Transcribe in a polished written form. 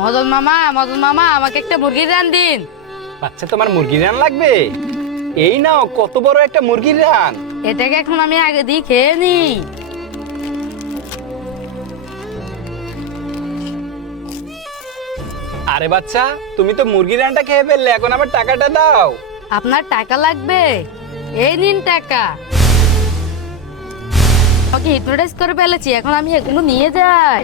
মদন মামা আমাকে একটা মুরগির রান দিন। বাচ্চা, তোমার মুরগির রান লাগবে? এই নাও, কত বড় একটা মুরগির রান। এটাকে এখন আমি আগে দিয়ে খেয়ে নি। আরে বাচ্চা, তুমি তো মুরগির রানটা খেয়ে ফেললে, এখন আবার টাকাটা দাও। আপনার টাকা লাগবে? এই নিন টাকা। ওকে হিপনোটাইজ করে ফেলেছি, এখন আমি এগুলো নিয়ে যাই।